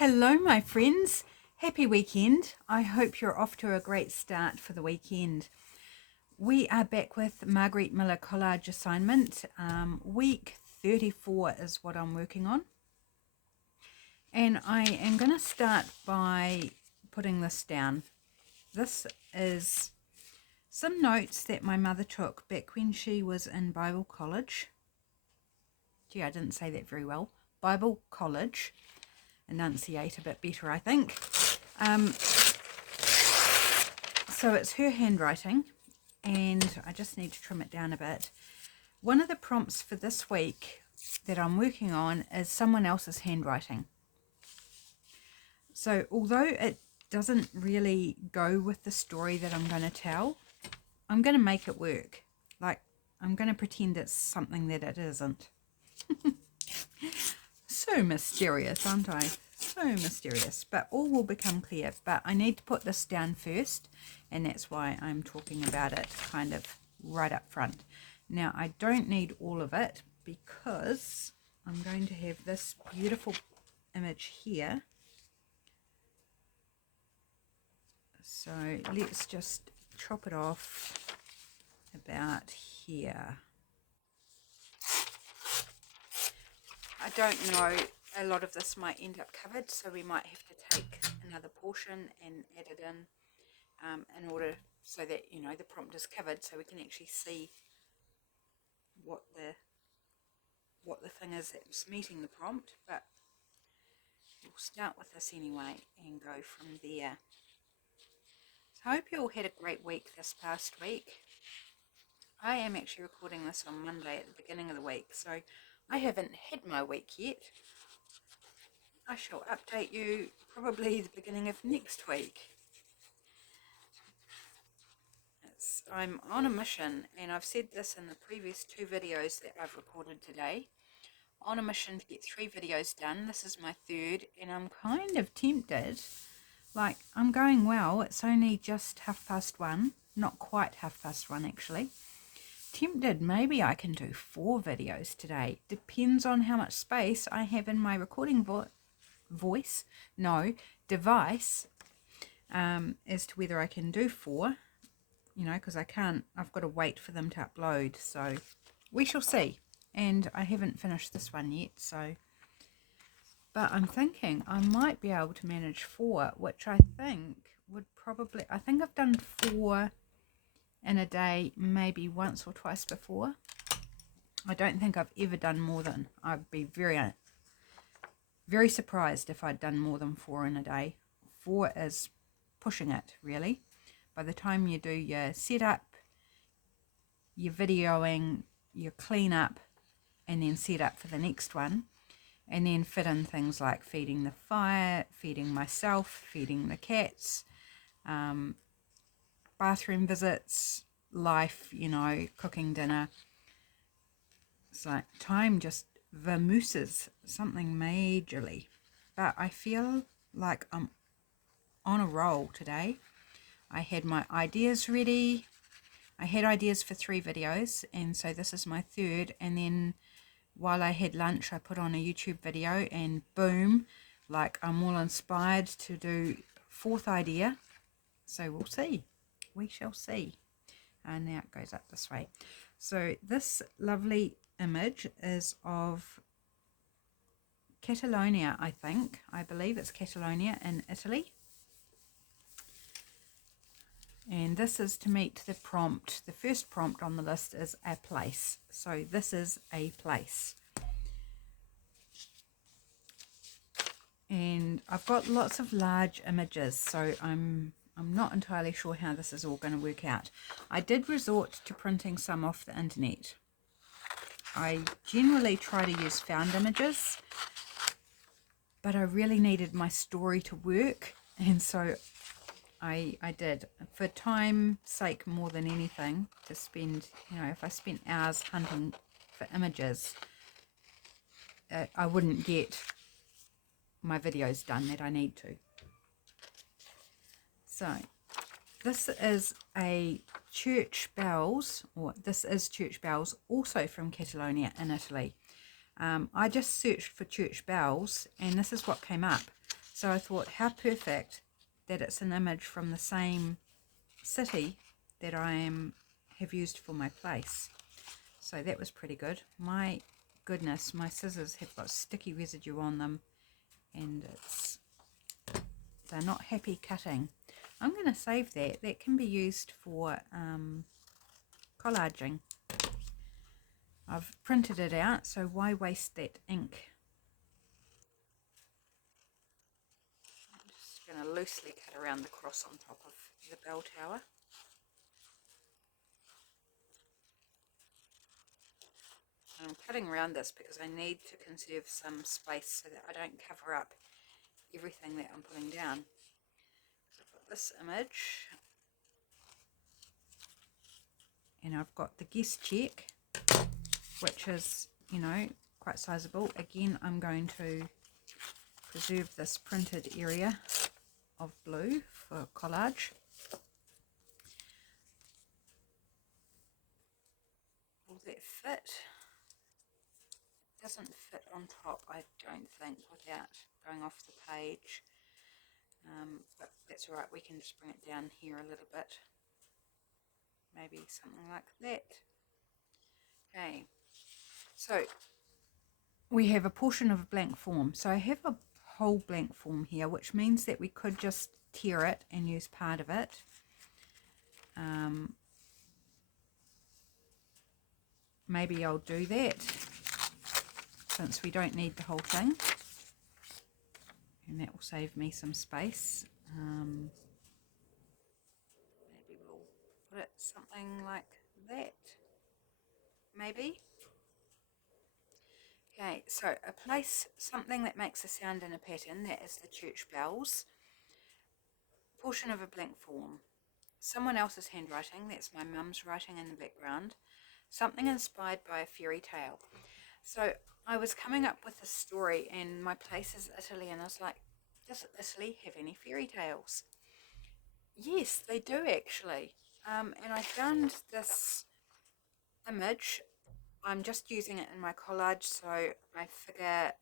Hello my friends, happy weekend. I hope you're off to a great start for the weekend. We are back with Margarete Miller Collage assignment. Week 34 is what I'm working on. And I am going to start by putting this down. This is some notes that my mother took back when she was in Bible college. Gee, I didn't say that very well. Bible college. Enunciate a bit better, I think. So it's her handwriting, and I just need to trim it down a bit. One of the prompts for this week that I'm working on is someone else's handwriting. So although it doesn't really go with the story that I'm going to tell, I'm going to make it work. Like, I'm going to pretend it's something that it isn't. So mysterious, aren't I? So mysterious, but all will become clear. But I need to put this down first, and that's why I'm talking about it kind of right up front. Now, I don't need all of it because I'm going to have this beautiful image here. So let's just chop it off about here. I don't know, a lot of this might end up covered, so we might have to take another portion and add it in order so that, you know, the prompt is covered, so we can actually see what the thing is that's meeting the prompt. But we'll start with this anyway and go from there. So I hope you all had a great week this past week. I am actually recording this on Monday at the beginning of the week, so I haven't had my week yet. I shall update you probably the beginning of next week. I'm on a mission, and I've said this in the previous 2 videos that I've recorded today. On a mission to get 3 videos done. This is my 3rd, and I'm kind of tempted. Like, I'm going well. It's only just 1:30, not quite 1:30 actually. Tempted maybe I can do 4 videos today. Depends on how much space I have in my recording device, as to whether I can do 4, you know, because I've got to wait for them to upload, so we shall see. And I haven't finished this one yet, so, but I'm thinking I might be able to manage 4, which I think would probably, I think I've done 4 in a day maybe once or twice before. I don't think I've ever done more than, I'd be very surprised if I'd done more than 4 in a day. 4 is pushing it, really. By the time you do your setup, your videoing, your cleanup, and then set up for the next one, and then fit in things like feeding the fire, feeding myself, feeding the cats, bathroom visits, life, you know, cooking dinner. It's like time just vamooses something majorly. But I feel like I'm on a roll today. I had my ideas ready. I had ideas for 3 videos, and so this is my 3rd. And then while I had lunch, I put on a YouTube video, and boom, like I'm all inspired to do 4th idea. So we'll see. We shall see. And now it goes up this way. So this lovely image is of Catalonia, I believe it's Catalonia in Italy. And this is to meet the prompt. The first prompt on the list is a place. So this is a place. And I've got lots of large images, so I'm not entirely sure how this is all going to work out. I did resort to printing some off the internet. I generally try to use found images, but I really needed my story to work, and so I did, for time's sake more than anything, to spend, you know, if I spent hours hunting for images, I wouldn't get my videos done that I need to. So this is a church bells, or this is church bells, also from Catalonia in Italy. I just searched for church bells, and this is what came up. So I thought, how perfect that it's an image from the same city that have used for my place. So that was pretty good. My goodness, my scissors have got sticky residue on them, and they're not happy cutting. I'm going to save that. That can be used for collaging. I've printed it out, so why waste that ink? I'm just going to loosely cut around the cross on top of the bell tower. I'm cutting around this because I need to conserve some space so that I don't cover up everything that I'm putting down. So I've got this image, and I've got the guest check, which is, you know, quite sizable. Again, I'm going to preserve this printed area of blue for collage. Will that fit? It doesn't fit on top, I don't think, without going off the page. But that's alright, we can just bring it down here a little bit. Maybe something like that. Okay, so we have a portion of a blank form. So I have a whole blank form here, which means that we could just tear it and use part of it. Maybe I'll do that since we don't need the whole thing, and that will save me some space. Maybe we'll put it something like that, maybe. Okay, so something that makes a sound in a pattern, that is the church bells. Portion of a blank form. Someone else's handwriting, that's my mum's writing in the background. Something inspired by a fairy tale. So I was coming up with a story, and my place is Italy, and I was like, does Italy have any fairy tales? Yes, they do actually. And I found this image. I'm just using it in my collage, so I figure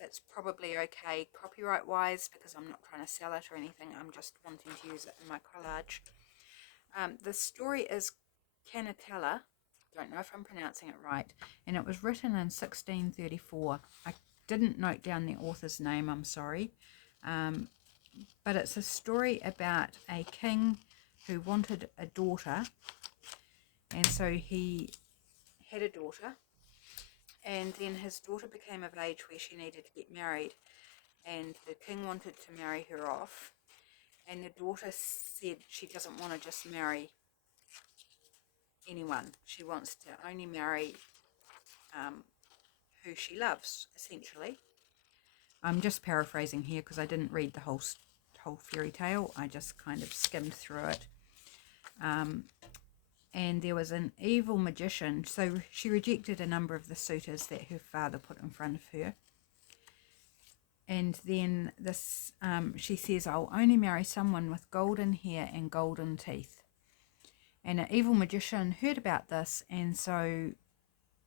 it's probably okay copyright wise because I'm not trying to sell it or anything. I'm just wanting to use it in my collage. The story is Canatella. Don't know if I'm pronouncing it right, and it was written in 1634. I didn't note down the author's name, I'm sorry, but it's a story about a king who wanted a daughter, and so he had a daughter, and then his daughter became of age where she needed to get married, and the king wanted to marry her off, and the daughter said she doesn't want to just marry anyone. She wants to only marry who she loves, essentially. I'm just paraphrasing here because I didn't read the whole fairy tale. I just kind of skimmed through it. And there was an evil magician, so she rejected a number of the suitors that her father put in front of her. And then this, she says, I'll only marry someone with golden hair and golden teeth. And an evil magician heard about this, and so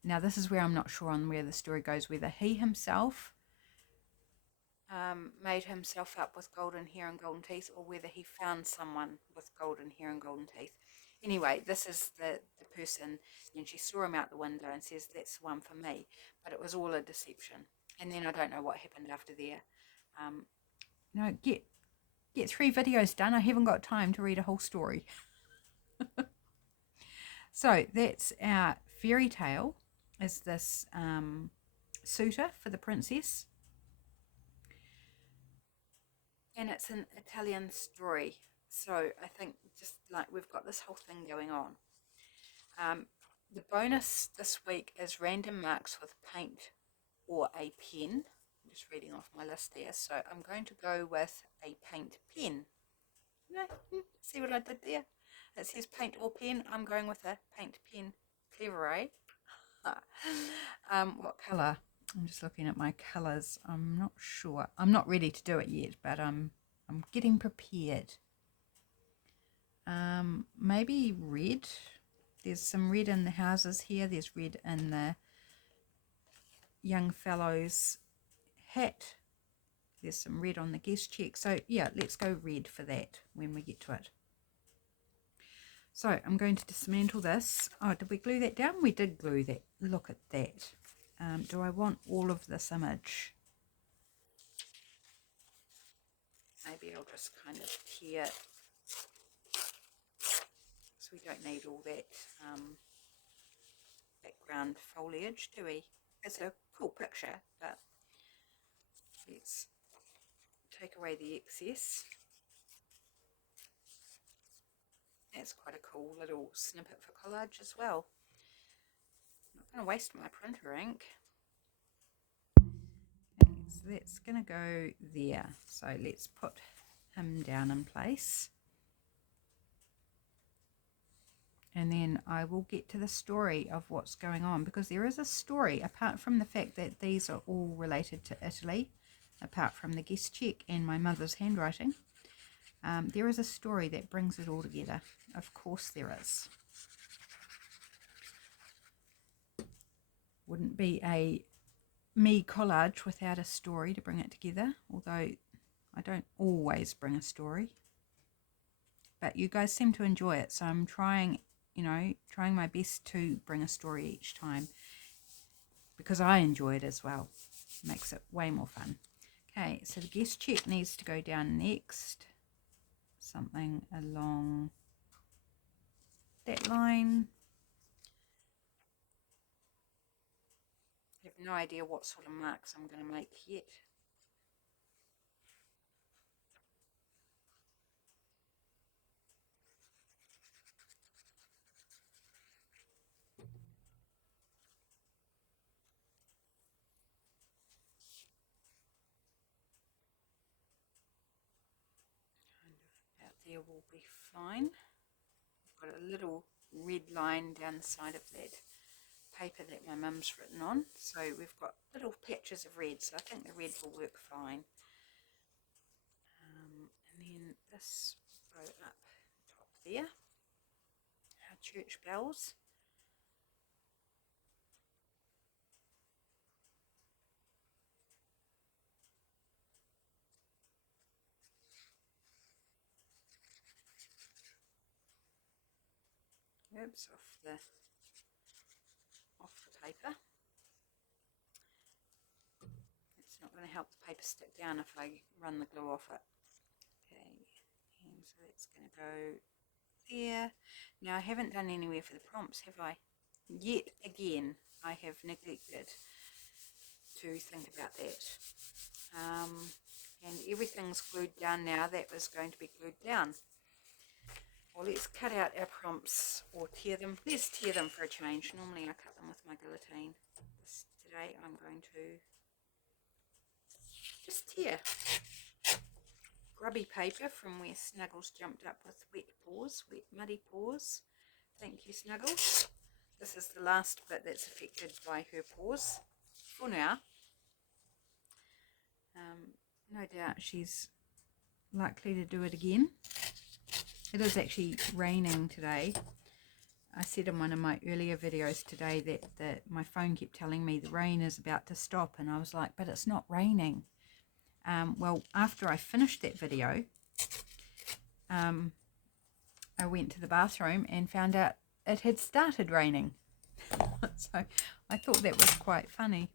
now this is where I'm not sure on where the story goes, whether he himself made himself up with golden hair and golden teeth, or whether he found someone with golden hair and golden teeth. Anyway, this is the person, and she saw him out the window and says, that's the one for me. But it was all a deception. And then I don't know what happened after there. No, get 3 videos done. I haven't got time to read a whole story. So that's our fairy tale, is this suitor for the princess. And it's an Italian story. So I think just like we've got this whole thing going on. The bonus this week is random marks with paint or a pen. I'm just reading off my list there. So I'm going to go with a paint pen. See what I did there? It says paint or pen. I'm going with a paint pen. Clever, eh? What colour? I'm just looking at my colours. I'm not sure. I'm not ready to do it yet, but I'm getting prepared. Maybe red. There's some red in the houses here. There's red in the young fellow's hat. There's some red on the guest check. So yeah, let's go red for that when we get to it. So I'm going to dismantle this. Oh, did we glue that down? We did glue that. Look at that. Do I want all of this image? Maybe I'll just kind of tear, so we don't need all that background foliage, do we? It's a cool picture, but let's take away the excess. That's quite a cool little snippet for collage as well. I'm not going to waste my printer ink. Okay, so that's going to go there. So let's put him down in place. And then I will get to the story of what's going on, because there is a story, apart from the fact that these are all related to Italy, apart from the guest check and my mother's handwriting. There is a story that brings it all together. Of course there is. Wouldn't be a me collage without a story to bring it together, although I don't always bring a story. But you guys seem to enjoy it, so I'm trying, you know, trying my best to bring a story each time, because I enjoy it as well. It makes it way more fun. Okay, so the guest check needs to go down next. Something along that line. I have no idea what sort of marks I'm going to make yet. About there will be fine. I've got a little red line down the side of that paper that my mum's written on, so we've got little patches of red, so I think the red will work fine. And then this will go up top there, our church bells. Oops, off the paper. It's not going to help the paper stick down if I run the glue off it. Okay, and so that's going to go there. Now I haven't done anywhere for the prompts, have I? Yet again, I have neglected to think about that. And everything's glued down now that was going to be glued down. Well, let's cut out our prompts, or tear them. Let's tear them for a change. Normally I cut them with my guillotine. Today I'm going to just tear. Grubby paper from where Snuggles jumped up with wet paws, wet muddy paws. Thank you, Snuggles. This is the last bit that's affected by her paws for now. No doubt she's likely to do it again. It is actually raining today. I said in one of my earlier videos today that my phone kept telling me the rain is about to stop, and I was like, but it's not raining. Well, after I finished that video, I went to the bathroom and found out it had started raining. So I thought that was quite funny.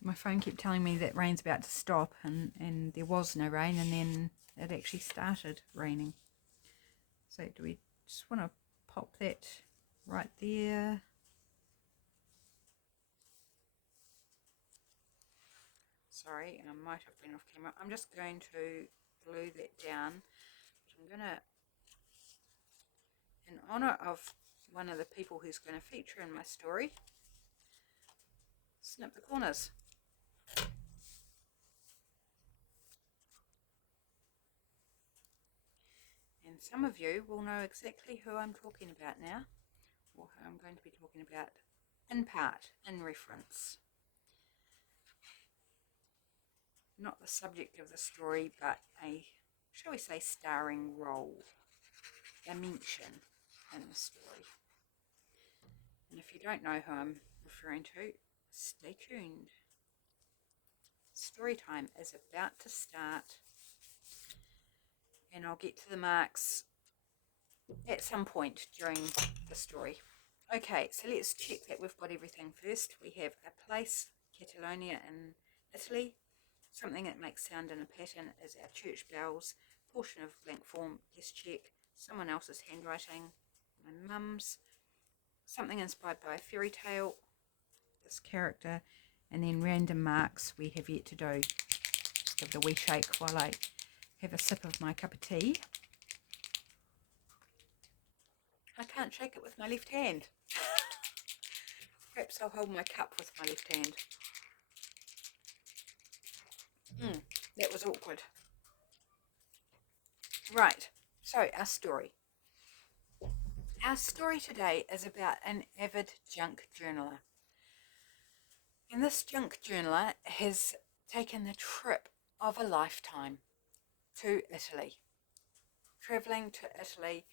My phone kept telling me that rain's about to stop, and there was no rain, and then it actually started raining. So do we just want to pop that right there? Sorry, I might have been off camera. I'm just going to glue that down. I'm going to, in honour of one of the people who's going to feature in my story, snip the corners. And some of you will know exactly who I'm talking about now, or who I'm going to be talking about in part, in reference. Not the subject of the story, but a, shall we say, starring role, dimension in the story. And if you don't know who I'm referring to, stay tuned. story time is about to start, and I'll get to the marks at some point during the story. Okay, so let's check that we've got everything first. We have a place, Catalonia in Italy. Something that makes sound in a pattern is our church bells. Portion of blank form, yes check. Someone else's handwriting, my mum's. Something inspired by a fairy tale, this character. And then random marks we have yet to do. Just give it a wee shake while I have a sip of my cup of tea. I can't shake it with my left hand. Perhaps I'll hold my cup with my left hand. That was awkward. Right, so our story. Our story today is about an avid junk journaler. And this junk journaler has taken the trip of a lifetime to Italy. Travelling to Italy,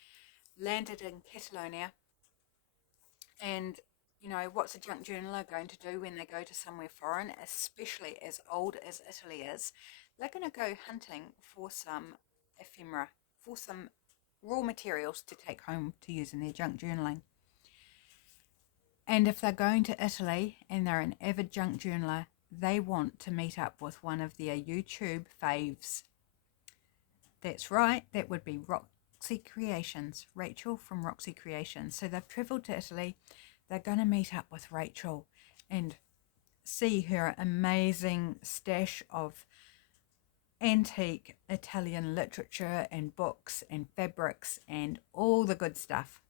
landed in Catalonia, and you know, what's a junk journaler going to do when they go to somewhere foreign, especially as old as Italy is? They're going to go hunting for some ephemera, for some raw materials to take home to use in their junk journaling. And if they're going to Italy and they're an avid junk journaler, they want to meet up with one of their YouTube faves. That's right, that would be Roxy Creations, Rachel from Roxy Creations. So they've travelled to Italy. They're going to meet up with Rachel and see her amazing stash of antique Italian literature and books and fabrics and all the good stuff.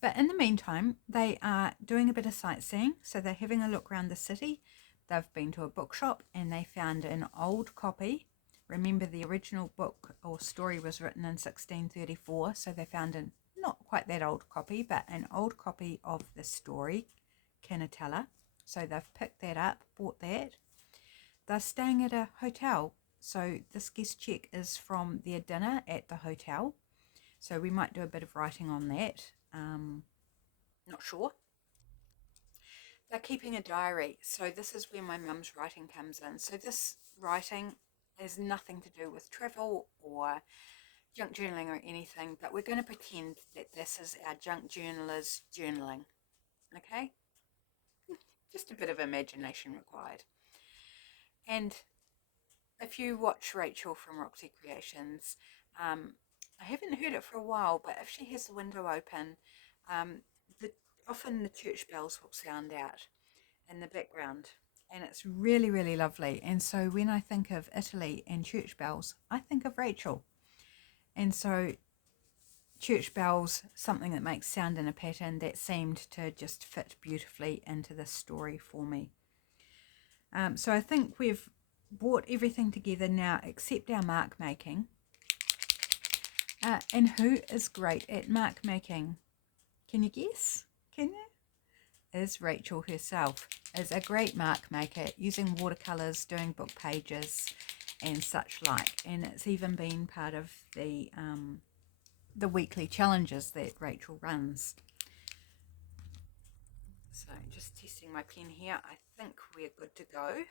But in the meantime, they are doing a bit of sightseeing. So they're having a look around the city. They've been to a bookshop and they found an old copy. Remember, the original book or story was written in 1634. So they found a not quite that old copy, but an old copy of the story, Canatella. So they've picked that up, bought that. They're staying at a hotel. So this guest check is from their dinner at the hotel. So we might do a bit of writing on that. Not sure. They're keeping a diary. So this is where my mum's writing comes in. So this writing has nothing to do with travel or junk journaling or anything, but we're going to pretend that this is our junk journaler's journaling. Okay? Just a bit of imagination required. And if you watch Rachel from Roxy Creations, I haven't heard it for a while, but if she has the window open, often the church bells will sound out in the background, and it's really, really lovely. And so when I think of Italy and church bells, I think of Rachel. And so church bells, something that makes sound in a pattern, that seemed to just fit beautifully into this story for me. So I think we've brought everything together now except our mark making. And who is great at mark making? Can you guess? Can you? Is Rachel herself. Is a great mark maker, using watercolours, doing book pages and such like. And it's even been part of the weekly challenges that Rachel runs. So just testing my pen here. I think we're good to go.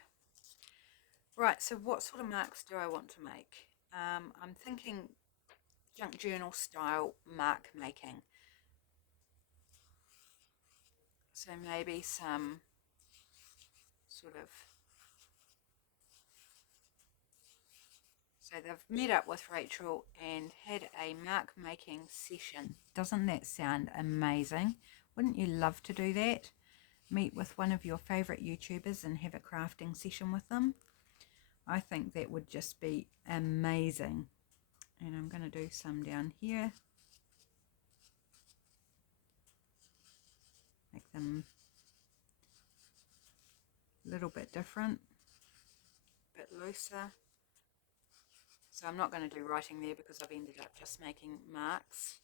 Right, so what sort of marks do I want to make? I'm thinking junk journal style mark making. So maybe some sort of... So they've met up with Rachel and had a mark making session. Doesn't that sound amazing? Wouldn't you love to do that? Meet with one of your favourite YouTubers and have a crafting session with them? I think that would just be amazing. And I'm going to do some down here. Make them a little bit different, a bit looser. So I'm not going to do writing there because I've ended up just making marks.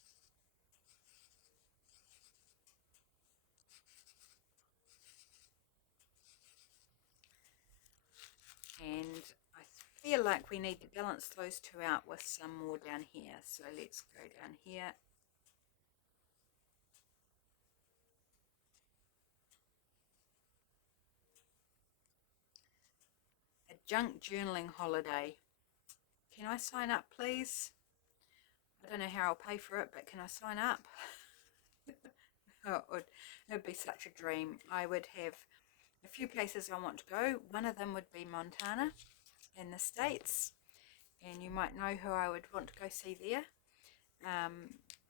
And I feel like we need to balance those two out with some more down here. So let's go down here. junk journaling holiday. Can I sign up, please? I don't know how I'll pay for it, but can I sign up? Oh, it would be such a dream. I would have a few places I want to go. One of them would be Montana in the States, and you might know who I would want to go see there.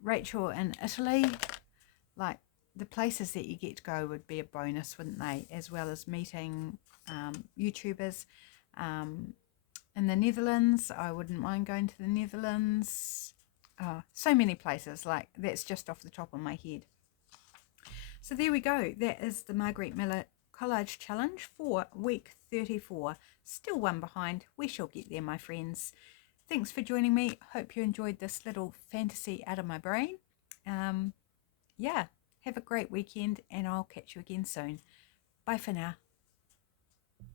Rachel in Italy, like the places that you get to go would be a bonus, wouldn't they? As well as meeting YouTubers. In the Netherlands, I wouldn't mind going to the Netherlands. So many places, like that's just off the top of my head. So there we go. That is the Margarete Miller Collage Challenge for week 34. Still one behind. We shall get there, my friends. Thanks for joining me. Hope you enjoyed this little fantasy out of my brain. Yeah, have a great weekend and I'll catch you again soon. Bye for now.